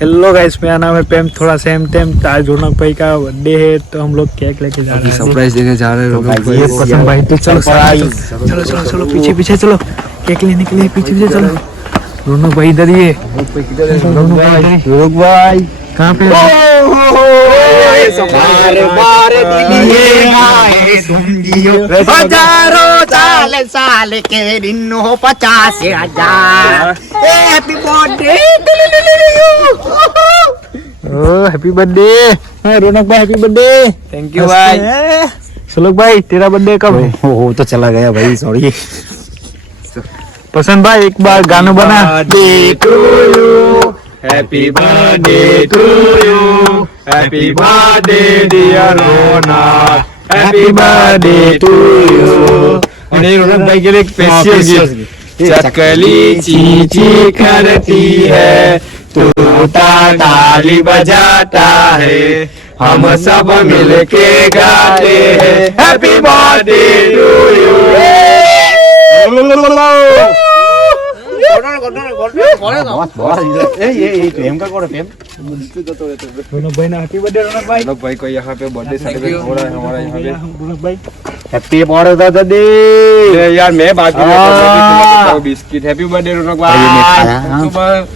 Hello guys, मेरा नाम है पेम, थोड़ा सेम टेम। आज रौनक भाई का बर्थडे है तो हम लोग केक लेके जा रहे हैं, सरप्राइज देने जा रहे हैं रौनक भाई को। पसंद भाई तो चलो चलो चलो चलो पीछे पीछे चलो, केक लेने के लिए पीछे पीछे चलो। रौनक भाई इधर ही है। रौनक भाई कहाँ पे? हजारों साल के दिन हो 50,000। हैप्पी बर्थडे हैप्पी बर्थडे रौनक भाई, हैप्पी बर्थडे। थैंक यू भाई। श्लोक भाई तेरा बर्थडे कब है? हो तो चला गया भाई, सॉरी। पसंद भाई एक बार गाना बना। Happy birthday to you, happy birthday dear Raunak, happy birthday to you. और ये रौनक भाई के लिए एक स्पेशल गिफ्ट। चकली चींची करती है, तोता ताली बजाता है, हम सब मिलके गाते हैं हैप्पी बर्थडे टू यू। रौनक भाई ना हैप्पी बर्थडे। रौनक भाई, रौनक भाई को यहाँ पे बर्थडे सेलिब्रेट हो रहा है हमारा यहाँ पे। रौनक भाई हैप्पी बर्थडे दादी। यार मैं बात कर रहा हूँ बिस्किट। हैप्पी बर्थडे रौनक भाई। सुबह